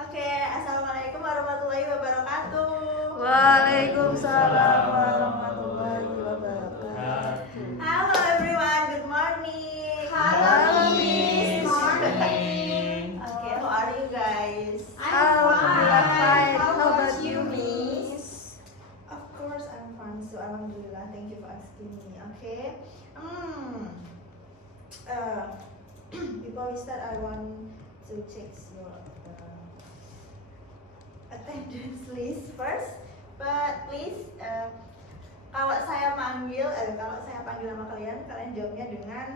Oke, assalamualaikum warahmatullahi wabarakatuh. Waalaikumsalam warahmatullahi wabarakatuh. Halo everyone, good morning. Halo, Miss. Miss. Morning. Okay, how are you guys? Alhamdulillah fine. How How about about you, you, Miss? Of course, I'm fine. So, alhamdulillah. Thank you for asking me. Okay. Before we start, I want to check your attendance list first. But please, kalau saya panggil nama kalian, kalian jawabnya dengan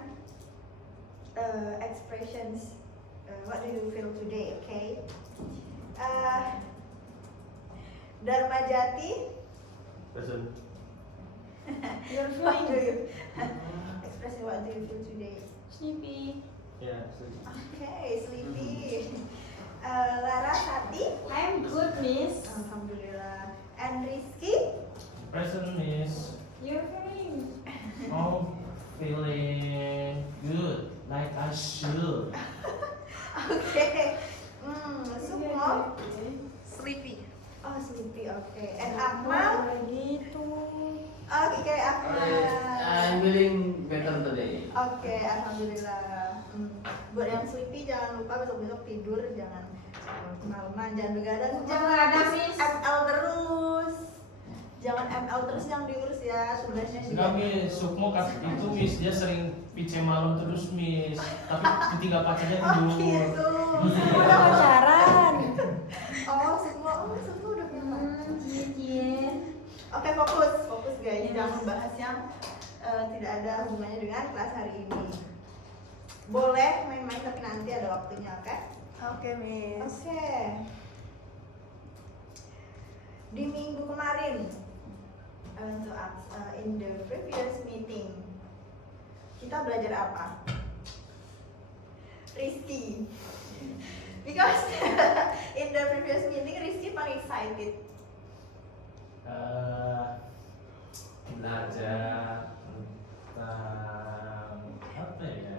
expressions. What do you feel today? Okay. Darmajati. Present. You're feeling, do you? Expressing what do you feel today? Sleepy. Yeah, sleepy. Okay, sleepy. Larasati. I'm good, Miss. Alhamdulillah. And Rizky. Present is You're feeling? feeling good, like I should. Okay. Sukmo. Sleepy. Oh, sleepy. Okay. And Akmal. Gitu. Okay, Akmal. I'm feeling better today. Oke, alhamdulillah. Buat yang sleepy jangan lupa besok-besok tidur, jangan kemalaman, jangan begadang, Begadang, Miss. ML terus. Jangan ML terus yang diurus ya, tugasnya juga. Kami Sukmo itu Miss, dia sering PC malam terus Miss, tapi ketika pacarnya Oh tidur. gitu. Udah pacaran. Semua udah punya pacar. Cie. Oke, fokus guys. Jangan membahas yang tidak ada hubungannya dengan kelas hari ini. Boleh main-main tapi nanti ada waktunya, oke? Oke, Miss. Oke. Di minggu kemarin, in the previous meeting, kita belajar apa? Rizky. Because in the previous meeting, Rizky paling excited. Belajar tentang apa ya?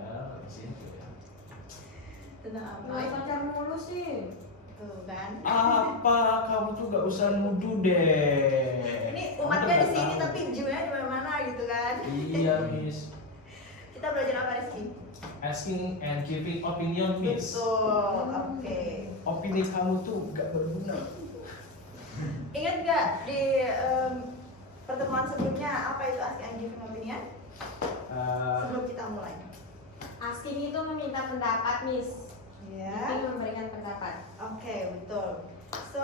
Tentang apa? Nggak pacar mulu sih. Tuh kan. Apa kamu tuh gak usah nuduh deh. Ini umatnya di sini tapi jiwanya di mana-mana gitu kan. Iya Miss. Kita belajar apa, Rizky? Asking and giving opinion Miss. Betul. Oke. Opini kamu tuh gak berguna. Ingat gak di pertemuan sebelumnya apa itu asking and giving opinion? Sebelum kita mulai. Asking itu meminta pendapat, Miss. Ya. Ini memberikan pendapat. Oke, betul. So,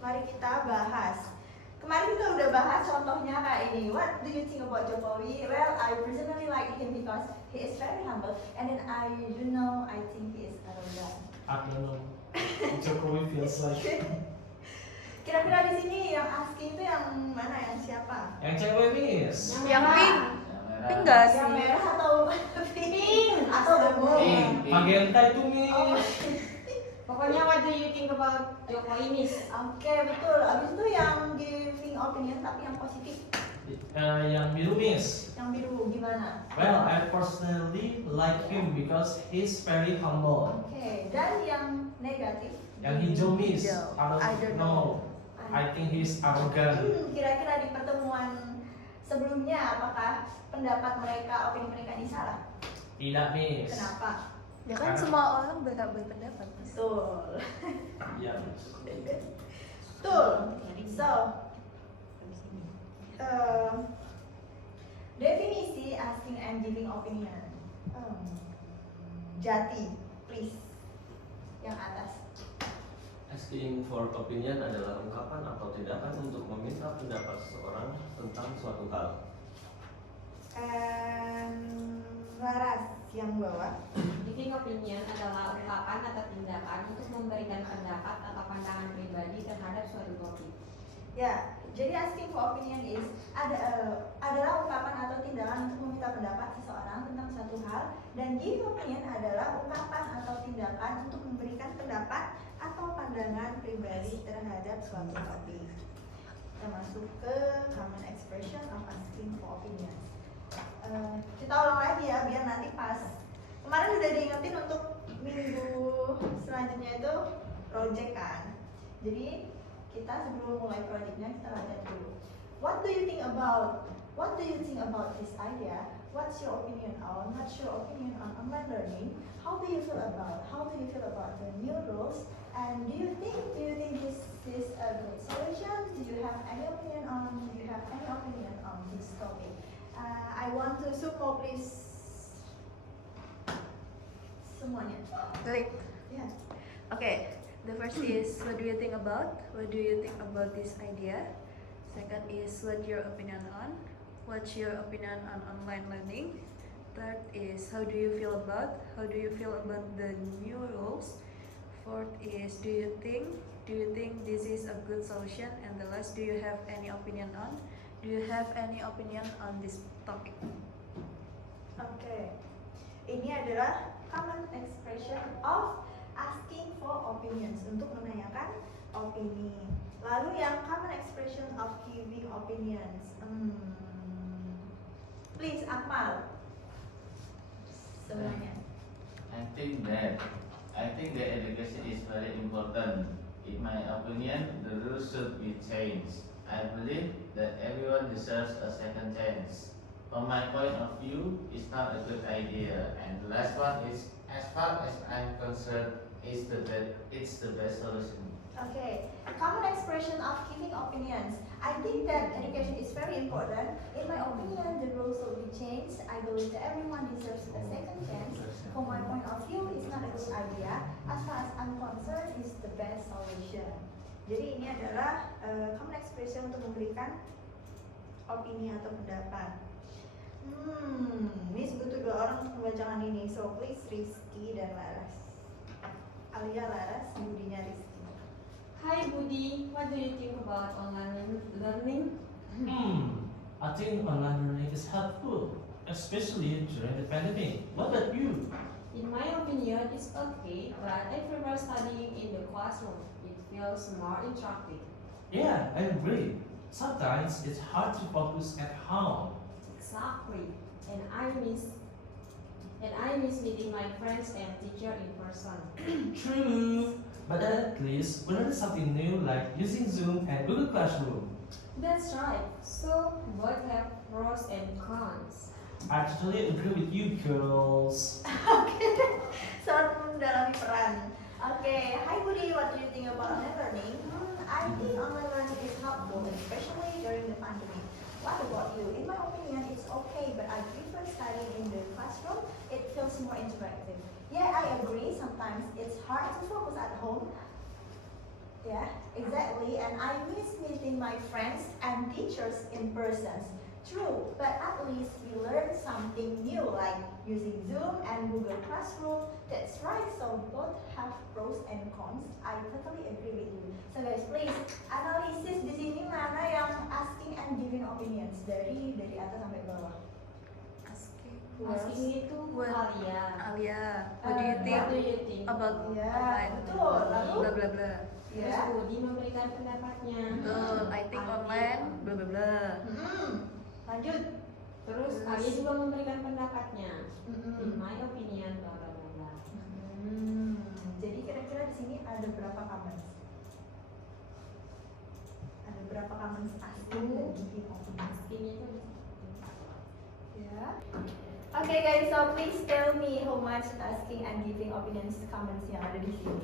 mari kita bahas. Kemarin kita udah bahas contohnya kayak ini. What do you think about Jokowi? Well, I personally like him because he is very humble. And then I think he is arrogant. I don't know. Jokowi feels like. Kira-kira di sini yang asking itu yang mana, yang siapa? Yang cewek Miss. Yang pink. Pink enggak sih? Yang merah atau pink atau ungu? Pink. Magenta itu Miss. Oh. Pokoknya what do you think about Jokowi, Miss? Oke, betul. Abis itu yang giving opinion tapi yang positif. Yang biru Miss. Yang biru gimana? Well, I personally like him because he's very humble. Oke, dan yang negatif? Yang hijau Miss. Hijau. I don't know. I think he's arrogant. Kira-kira di pertemuan sebelumnya apakah pendapat mereka, opini mereka ini salah? Tidak Miss. Kenapa? Ya kan semua orang berhak berpendapat, Miss. Betul. Iya Miss. Betul. So, definisi asking and giving opinion. Jati, please. Yang atas. Asking for opinion adalah ungkapan atau tindakan untuk meminta pendapat seseorang tentang suatu hal. Laras yang bawah. Giving opinion adalah ungkapan atau tindakan untuk memberikan pendapat atau pandangan pribadi terhadap suatu topik. Ya, jadi asking for opinion adalah ungkapan atau tindakan untuk meminta pendapat seseorang tentang suatu hal, dan give opinion adalah ungkapan atau tindakan untuk memberikan pendapat atau pandangan pribadi terhadap suatu topik. Kita masuk ke common expression of asking for opinion. Kita ulang lagi ya biar nanti pas. Kemarin udah diingetin untuk minggu selanjutnya itu project kan. Jadi kita sebelum mulai projectnya kita latihan dulu. What do you think about this idea? What's your opinion on? What's your opinion on online learning? How do you feel about the new rules? And do you think this is a good solution? Do you have any opinion on this topic? I want to Sumo, please. Semuanya. Baik. Yeah. Okay. The first is what do you think about? What do you think about this idea? Second is what your opinion on? What's your opinion on online learning? Third is how do you feel about? How do you feel about the new rules? Fourth is do you think this is a good solution? And the last, do you have any opinion on? Do you have any opinion on this topic? Oke. Ini adalah common expression of asking for opinions, untuk menanyakan opini. Lalu yang common expression of giving opinions. Please, Akmal. Semuanya. I think that education is very important. In my opinion, the rules should be changed. I believe that everyone deserves a second chance. From my point of view, it's not a good idea. And the last one is, as far as I'm concerned, it's the best solution. Okay, common expression of giving opinions. I think that education is very important. In my opinion, the rules will be changed. I believe that everyone deserves a second chance. From my point of view, it's not a good idea. As far as I'm concerned, it's the best solution. Jadi ini adalah common expression untuk memberikan opini atau pendapat. Ini butuh dua orang untuk membacakan ini. So please, Rizky dan Laras. Alia Laras, Budinya Rizky. Hi Budi, what do you think about online learning? I think online learning is helpful, especially during the pandemic. What about you? In my opinion, it's okay, but I prefer studying in the classroom. It feels more interactive. Yeah, I agree. Sometimes it's hard to focus at home. Exactly. And I miss meeting my friends and teacher in person. True, but at least we learn something new like using Zoom and Google Classroom. That's right. So both have pros and cons. I totally agree with you girls. Oke, selamat mendalami peran. Oke, hi Budi, what do you think about online learning? I think online learning is helpful, especially during the pandemic. What about you? In my opinion, it's okay, but I prefer studying in the classroom. It feels more interactive. Yeah, I agree. Sometimes it's hard to focus at home. Yeah, exactly. And I miss meeting my friends and teachers in person. True, but at least we learn something new like using Zoom and Google Classroom. That's right, so both have pros and cons. I totally agree with you. So guys, please analisis di sini mana yang asking and giving opinions dari atas sampai bawah. Asking itu Alia. Alia, what do you think What do you think? about Ya, online? betul. Lalu Bla bla bla. Terus ya. Budi memberikan pendapatnya. Betul, I think online bla bla bla. Lanjut. Terus Alia juga memberikan pendapatnya. Mm-mm. In my opinion, bla bla bla bla. Jadi kira-kira di sini ada berapa comments? Ada berapa comments asking dan giving opinions? Asking itu Ya. Okay guys, so please tell me how much asking and giving opinions comments yang ada di sini.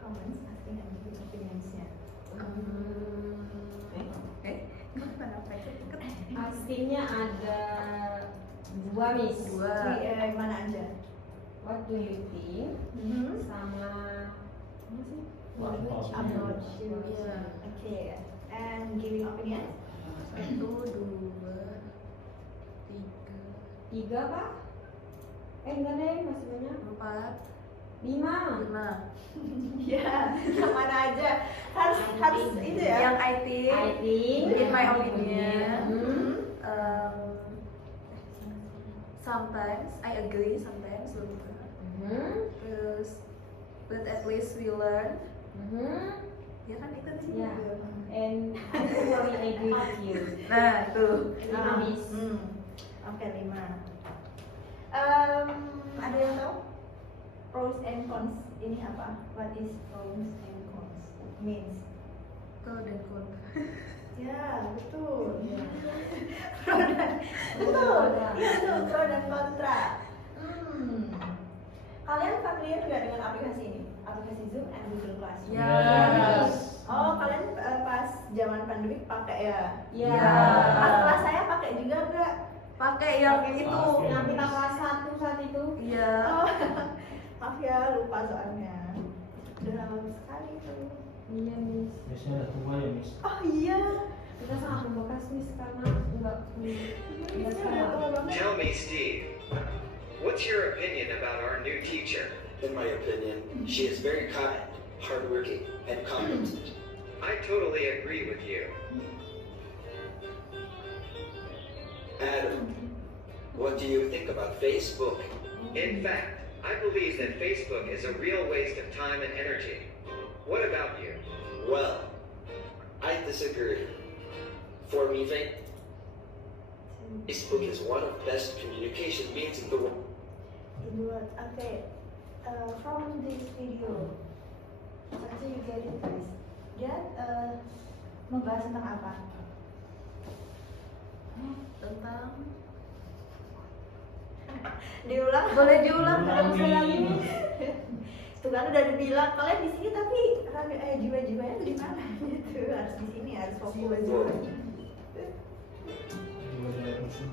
Comments asking and giving opinionsnya. asking-nya ada dua Miss. Dua. Yang mana aja? What do you think? Sama apa sih? What about I'm you? not sure. Iya. Okay. And giving opinion? 1, 2, 3, Tiga Pak? Enggak deh, masih banyak. 4, 5. 5. Ya, yang mana aja? Harus itu ya. Yang I think, I think. in my opinion, Hmm. sometimes I agree, sometimes begitu. Terus, but at least we learn. Ya kan itu tadi. Ya. And I totally agree with you. Nah itu. 5 Miss. Oke, 5. Ada yang tahu pros and cons ini apa? What is pros and cons? means? Pro dan kontra. Ya, betul. Pro dan betul. Iya betul, pro dan kontra. Kalian familiar nggak dengan aplikasi ini? Aplikasi Zoom and Google Classroom. Yes. Oh, kalian pas zaman pandemi pakai ya? Iya. Pas kelas saya pakai juga nggak? Pakai yang itu. Yang kita kelas 1 saat itu. Iya. Oh, maaf ya, lupa soalnya. Udah lama sekali tuh. Iya, Miss. Biasanya ada tua ya, Miss. Oh iya. Kita sangat membekas, Miss, karena enggak Udah tua banget. Tell me, Steve, what's your opinion about our new teacher? In my opinion, she is very kind, hardworking, and competent. I totally agree with you. Adam, what do you think about Facebook? In fact, I believe that Facebook is a real waste of time and energy. What about you? Well, I disagree. For me, Facebook is one of the best communication means in the world. Okay. From this video, so you get it, guys. Dia membahas tentang apa? Tentang Diulang? boleh diulang Diulang, nggak? Mi. Tuh kan udah dibilang kalian di sini tapi jiwa-jiwanya tuh di mana gitu. Harus di sini, harus fokus. Jiwa-jiwanya.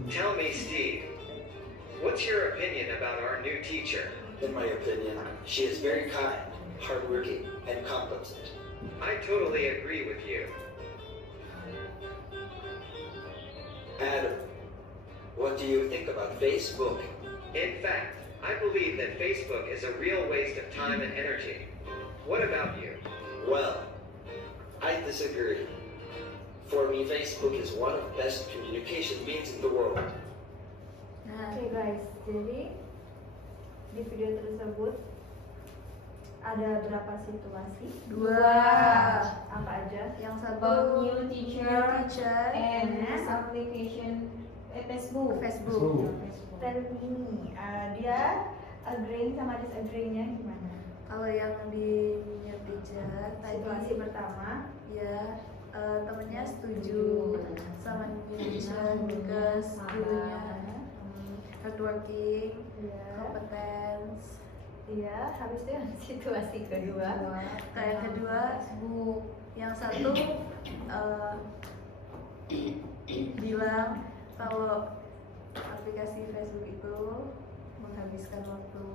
Tell me, Steve, what's your opinion about our new teacher? In my opinion, she is very kind, hardworking, and competent. I totally agree with you. Adam, what do you think about Facebook? In fact, I believe that Facebook is a real waste of time and energy. What about you? Well, I disagree. For me, Facebook is one of the best communication means in the world. Nah, Oke guys, jadi di video tersebut ada berapa situasi? dua. Apa aja? Yang satu About new teacher teacher and this application Facebook. Facebook. Dan ini dia agreeing sama disagreeing-nya gimana? Kalau yang di new teacher Situasi tadi pertama, ya temennya setuju sama new teacher because gurunya hardworking, ya, competence. iya, habis itu yang situasi kedua. Kayak yang kedua, yang satu bilang kalau aplikasi Facebook itu menghabiskan waktu,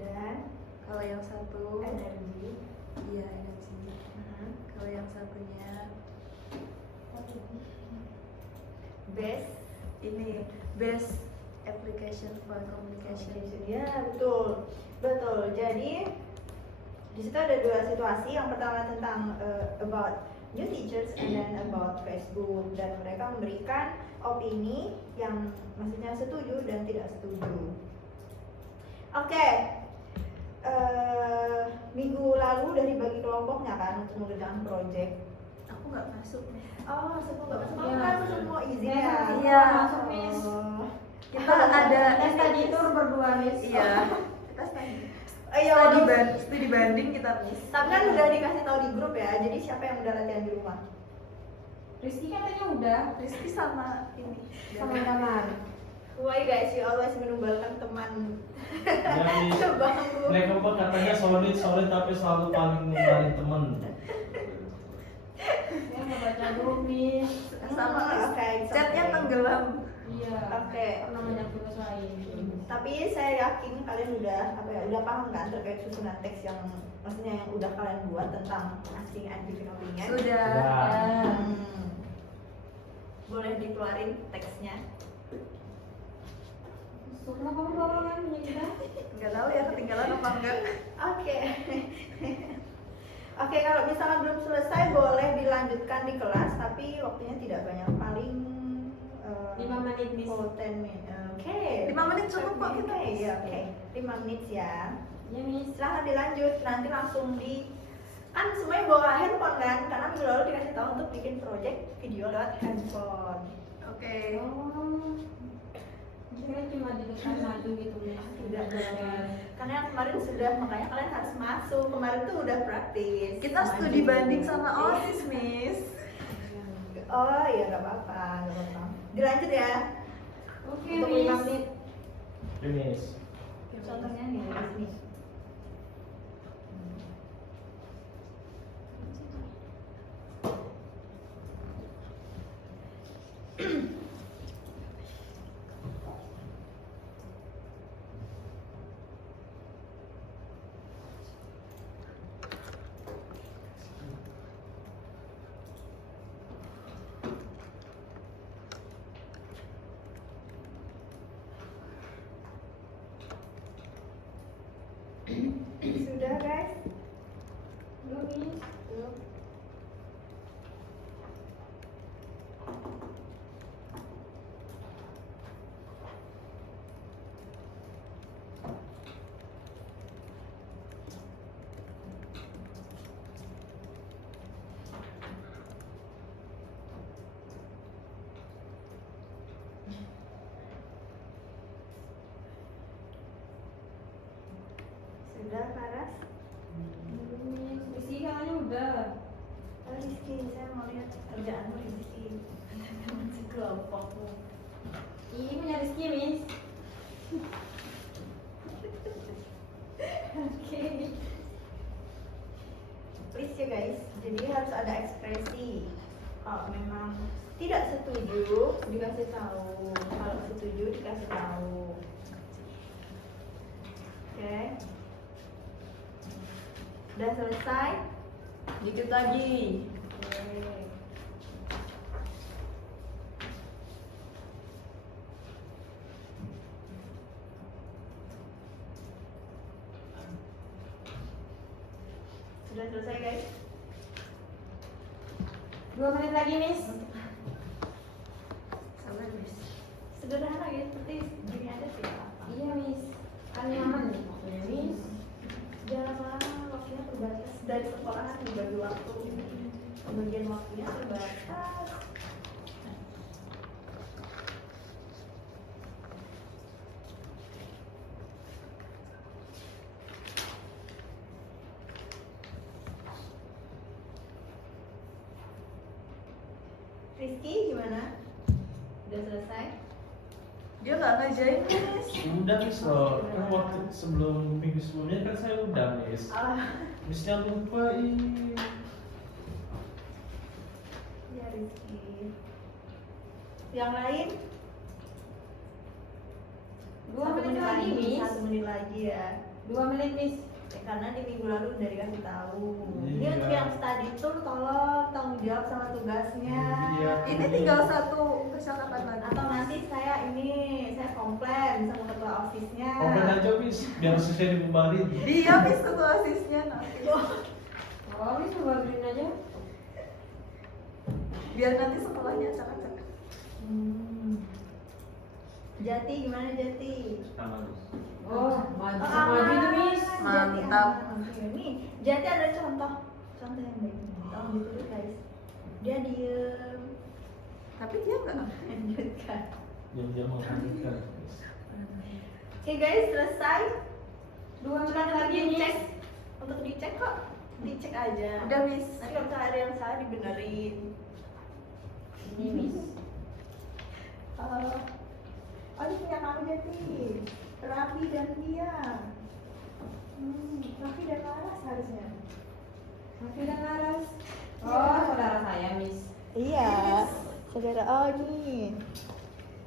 Dan kalau yang satu energi. iya energi. Kalau yang satunya Best ini best application for communication. ya, betul, betul. Jadi di situ ada dua situasi. Yang pertama tentang about new teachers and then about Facebook, dan mereka memberikan opini yang maksudnya setuju dan tidak setuju. Oke. Minggu lalu udah dibagi kelompoknya kan untuk mengerjakan project. Aku nggak masuk. Oh, semua nggak masuk. Iya. Kan semua izin Iya, ya. Iya. masuk, Miss. Oh. Kita ada Tadi tur berdua, Miss. Iya. Kita studi. Iya, Studi banding kita miss. tapi kan udah dikasih tahu di grup ya. Jadi siapa yang udah latihan di rumah? Rizky katanya udah Rizky sama ini. sama Damar. Why guys, you always menumbalkan teman Jadi sebangku. mereka apa katanya solid tapi selalu paling ninggalin temen. Saya nggak baca grup, Miss. Sama Oke, chatnya oke. tenggelam. Iya. Oke. Pernah banyak tugas lain. Tapi saya yakin kalian udah paham kan terkait susunan teks yang maksudnya yang udah kalian buat tentang asking and giving opinion. Sudah. Ya. Boleh dikeluarin teksnya. Kenapa kamu bawa kan kita? Nggak tahu ya ketinggalan apa enggak. Oke. Oke, kalau misalkan belum selesai boleh dilanjutkan di kelas, tapi waktunya tidak banyak, paling 5 menit, Miss. 10 minutes. Oke. 5 menit cukup kok kita. Oke, ya, oke. 5 menit ya. Ya, Miss. Silahkan dilanjut, nanti langsung kan semuanya bawa handphone kan, karena minggu lalu dikasih tahu untuk bikin project video lewat handphone. Oke. Oh. Kira cuma di depan madu gitu ya. Tidak boleh. Karena yang kemarin sudah, makanya kalian harus masuk. Kemarin tuh udah praktis. Kita studi banding sama OSIS, Miss. Oh iya, nggak apa-apa, nggak apa-apa. Dilanjut ya. Oke, Untuk 5 Miss. menit. Finish. Contohnya nih di sini. Sudah guys? Belum, Miss. Belum. Sudah Faras? Belum, Miss. Rizky katanya udah. Oh Rizky, saya mau lihat kerjaanmu Rizky. Kelompokmu. Ini punya Rizky, Miss. Oke. Please ya guys, jadi harus ada ekspresi. Kalau memang tidak setuju, dikasih tahu. Kalau setuju, dikasih tahu. Oke. Udah selesai? Dikit lagi. Oke. Sudah selesai guys? 2 menit lagi, Miss. Sabar, Miss. Sederhana ya, seperti gini aja sih apa. Iya, Miss. Kan nyaman nih waktunya, Miss. Jangan lama, waktunya terbatas. Dari sekolahan dibagi waktu. Pembagian waktunya terbatas. Rizky gimana? Udah selesai? Dia nggak ngajain, Miss. Udah Miss loh, kan waktu sebelum minggu sebelumnya kan saya udah Miss. Ah, Missnya lupa ih. ya Rizky. Yang lain? 2 menit lagi, Miss. 1 menit lagi ya. 2 menit, Miss. Karena di minggu lalu udah dikasih tahu. Ini Iya. untuk yang study tour tolong tanggung jawab sama tugasnya. Iya. Ini tinggal satu percakapan lagi. Atau nanti saya komplain sama ketua ofisnya. Komplain aja Miss, biar selesai dibubarin. Dia, Miss, ketua OSISnya nanti. Oh, Miss bagiin aja. Biar nanti sekolahnya acak-acak. Jati gimana Jati? Sama Miss. Oh, maju Oh, maju aman. itu, Miss. Jati Mantap. aman. Oke, nih Jati ada contoh yang baik. Tolong ditulis guys. Dia diem. Tapi dia nggak. Lanjutkan. Jam-jam menghadirkan. Oke guys, selesai. 2 menit Bukan lagi, lagi Miss. dicek. Untuk dicek kok, dicek aja. Udah, Miss. Nanti kalau misalnya ada yang salah dibenerin. Ini, Miss. Oh ini punya kamu Jati. Rapi dan dia. Rapi dan Laras harusnya. Raffi dan Laras. Oh, saudara saya, Miss. Iya. Saudara, oh ini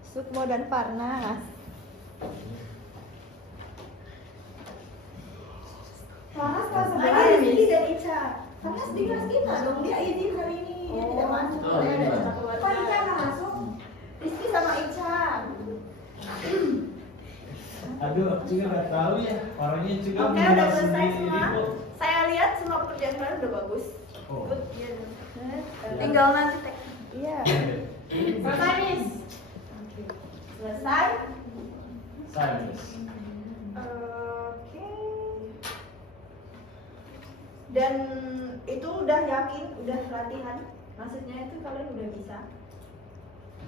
Sukmo dan Farnas. Farnas kelas Ada Rizky dan Ica. Farnas di kelas kita dong, dia izin hari ini. Dia tidak masuk. Oh, Dia ada iya. acara keluarga. Kok Ica nggak masuk? Rizky sama Ica. Aduh, aku juga nggak tahu ya. Orangnya juga Oke, udah bilang selesai sendiri semua. kok. Saya lihat semua pekerjaan kalian udah bagus. Oh. Good. Iya. Tinggal nanti tek. Iya. Selesai, Miss. Oke. Selesai. Saya Miss. Oke. Dan itu udah yakin, udah latihan. Maksudnya itu kalian udah bisa.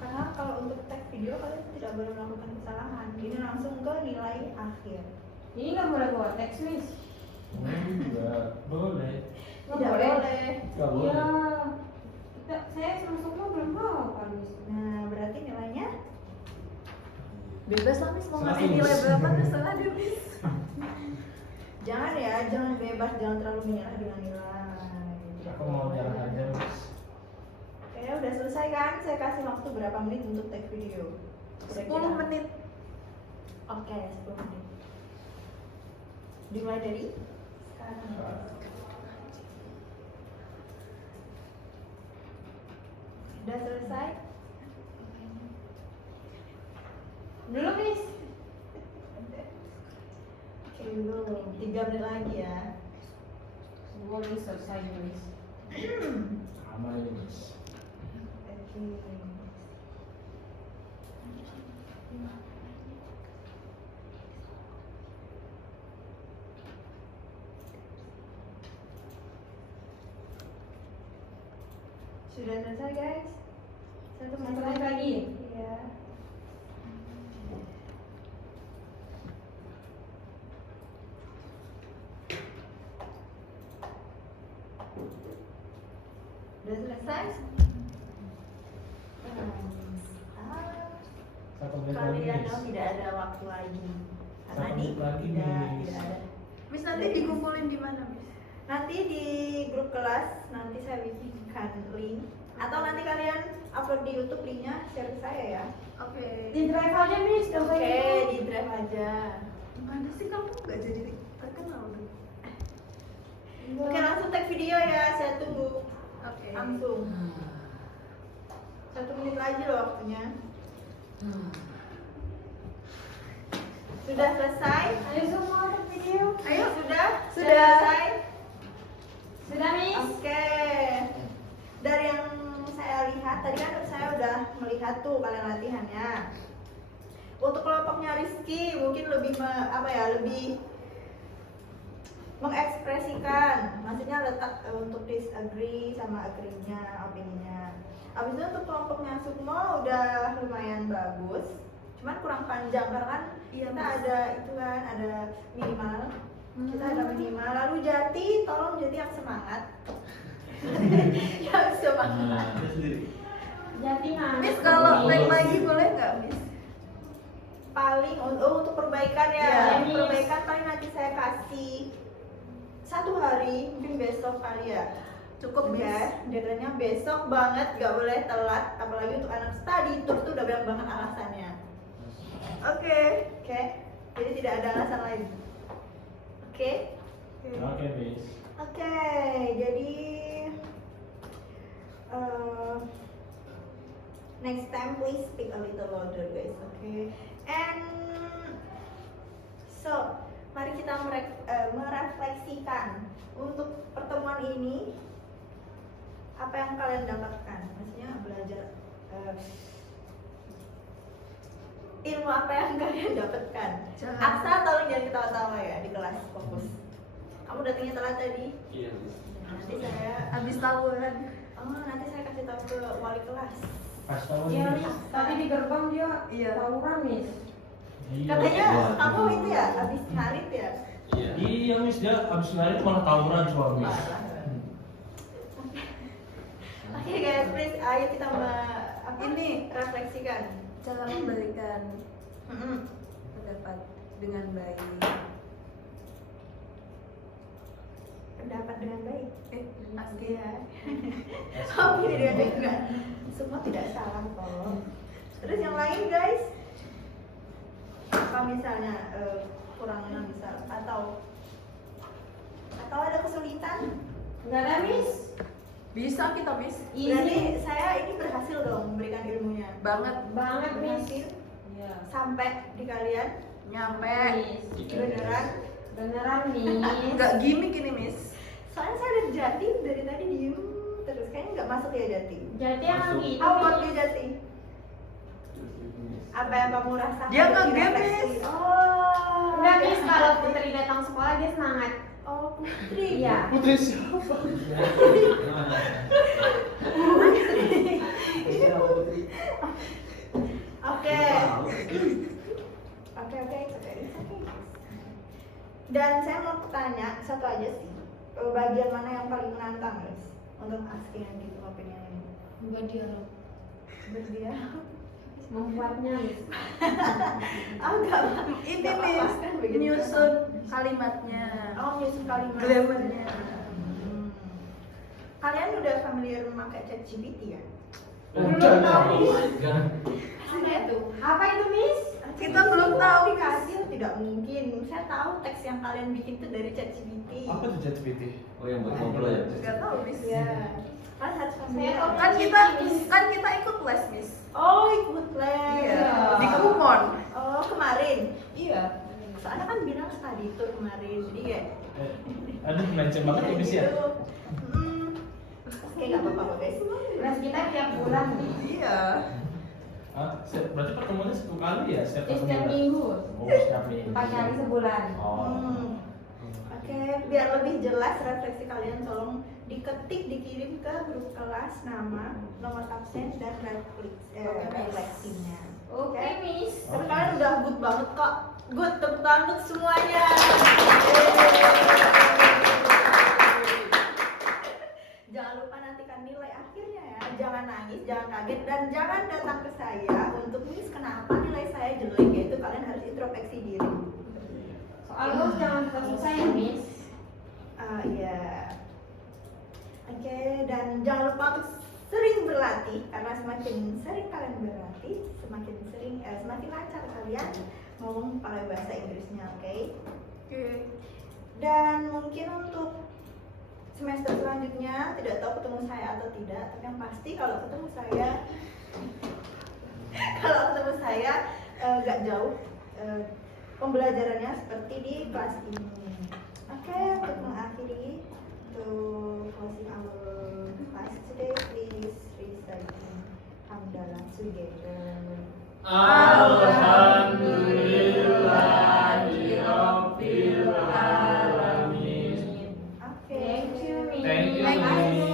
Karena kalau untuk tag video kalian tidak boleh melakukan kesalahan. Ini langsung ke nilai akhir. Ini nggak boleh bawa teks, Miss. Enggak boleh. Nggak Tidak boleh. boleh. Enggak boleh. Iya. Saya masuknya belum tahu kan, Miss. Nah, berarti nilainya Bebas lah Miss, mau ngasih 100. nilai berapa terserah deh Miss. jangan ya, jangan bebas, jangan terlalu menyerah dengan nilai. Tidak Aku mau boleh. nyerah aja, Miss. Oke, udah selesai kan? Saya kasih waktu berapa menit untuk tag video? 10 menit. Oke, 10 menit. Dimulai dari sekarang. Udah selesai? Belum, Miss. Oke, belum. 3 menit lagi ya. Belum selesai, Miss. Aman ini, Miss. Oke. Sudah selesai guys? 1 menit Satu menit lagi? Iya. Sudah selesai? Satu menit lagi, Kalian Miss. tidak ada waktu lagi. Karena Satu di menit lagi, tidak Miss. ada. Miss nanti dikumpulin di mana Miss? Nanti di grup kelas nanti saya bikinkan link atau nanti kalian upload di YouTube linknya share ke saya ya. Oke. Di drive aja, Miss. Nggak usah Oke, gitu. di drive aja. Gimana sih kamu nggak jadi terkenal dong? Oke, langsung tag video ya, saya tunggu. Oke. Langsung. 1 menit lagi loh waktunya. Sudah selesai? Ayo semua tag video. Ayo, sudah? Sudah. Selesai? Sudah, Miss. Oke. Dari yang saya lihat tadi kan saya udah melihat tuh kalian latihannya. Untuk kelompoknya Rizky mungkin lebih lebih mengekspresikan, maksudnya letak untuk disagree sama agree-nya, opininya. Abis itu untuk kelompoknya Sukmo udah lumayan bagus, cuman kurang panjang karena kan kita ada itu kan ada minimal. Kita ada minimal. Lalu Jati, tolong Jati yang semangat. Yang semangat. Jati mana? Miss kalau naik lagi boleh nggak Miss? Paling untuk perbaikan ya. Iya, Miss. Perbaikan paling nanti saya kasih 1 hari, mungkin besok kali ya. Cukup Miss. Ya, deadline-nya besok banget, gak boleh telat. Apalagi untuk anak study tour tuh udah banyak banget alasannya. Oke. Jadi tidak ada alasan lain. Oke. Oke, Miss. Oke, jadi next time please speak a little louder guys, okay? And so mari kita merefleksikan untuk pertemuan ini apa yang kalian dapatkan, maksudnya belajar ilmu apa yang kalian dapatkan. Jangan. Aksa tolong jangan ketawa-tawa ya di kelas, fokus. Kamu datangnya telat tadi. Iya, Miss. Nanti saya Abis tawuran. nanti saya kasih tahu ke wali kelas. Pas tahu Iya, Miss. Miss. Tadi di gerbang dia Iya. tawuran, Miss. Iya. Katanya Wah. kamu itu ya habis ngarit ya. Iya. Iya, Miss, dia abis ngarit malah tawuran sama Miss. Oke guys, please ayo kita ini refleksikan. Cara memberikan Mm-mm. pendapat dengan baik. Pendapat dengan baik. Pasti Iya. Oh, ini dengan baik enggak? Semua tidak salah kok. Terus yang lain guys, apa misalnya kurangnya misal atau ada kesulitan? Nggak ada, Miss. Bisa kita Miss. Berarti Ini saya ini berhasil dong memberikan ilmunya. Banget banget, Miss. Berhasil Iya. sampai di kalian nyampe. Miss. beneran. Beneran, Miss. Nggak gimmick ini Miss. Soalnya saya udah Jati dari tadi diem terus kayaknya nggak masuk ya Jati. Jadi yang Masuk. gitu. Apa dia Jati? Apa yang kamu rasakan? Dia nge-game, Refleksi. Miss. Oh. Enggak, Miss, kalau Putri datang sekolah dia semangat. Oh Putri. Iya. Putri siapa? Putri. Oke. Oke. Dan saya mau tanya satu aja sih, bagian mana yang paling menantang guys untuk asking and giving opinion ini? Berdialog. Berdialog. Membuatnya, Miss. Agak Ini nggak nih apa-apa, kan begitu. nyusun kalimatnya. Oh, nyusun kalimat. Grammarnya. Kalian udah familiar memakai ChatGPT ya? Udah, oh my god. Apa itu? Apa itu, Miss? Kita belum tahu. Aplikasi tidak mungkin. Saya tahu teks yang kalian bikin itu dari ChatGPT. Apa tuh ChatGPT? Oh yang buat ngobrol ya? Gak tahu, Miss. Ya. Kalian harus familiar. tahu. Kan kita ikut les, Miss. Oh, ikut les. Iya. Di Kumon. Oh, kemarin. Iya. Soalnya kan bilang study tour kemarin. Jadi ya. Aduh, menceng banget ya, Miss ya? Oke, nggak apa-apa guys. Les kita tiap bulan. Iya. Berarti pertemuannya satu kali ya setiap Setiap bulan? minggu. Oh, setiap minggu. 4 kali sebulan. Oh. Oke, biar lebih jelas refleksi kalian tolong diketik, dikirim ke grup kelas nama, nomor absen dan refleksinya. Oke, Miss. Tapi kalian udah good banget kok. Good, tepuk tangan untuk semuanya. Jangan lupa nantikan nilai akhirnya ya. Jangan nangis, jangan kaget, dan jangan datang ke saya untuk Miss kenapa nilai saya jelek. Yaitu kalian harus introspeksi diri. Soal lu jangan selesai ya, Miss. Iya. Oke, dan jangan lupa untuk sering berlatih karena semakin sering kalian berlatih, semakin lancar kalian ngomong pakai bahasa Inggrisnya, oke? Oke. Dan mungkin untuk semester selanjutnya tidak tahu ketemu saya atau tidak, tapi yang pasti kalau ketemu saya gak jauh pembelajarannya seperti di kelas ini. Oke, untuk mengakhiri closing our class today, please recite hamdalah together. Alhamdulillahirabbil alamin. Oke. Thank you, Miss. Thank you, Thank you. Miss.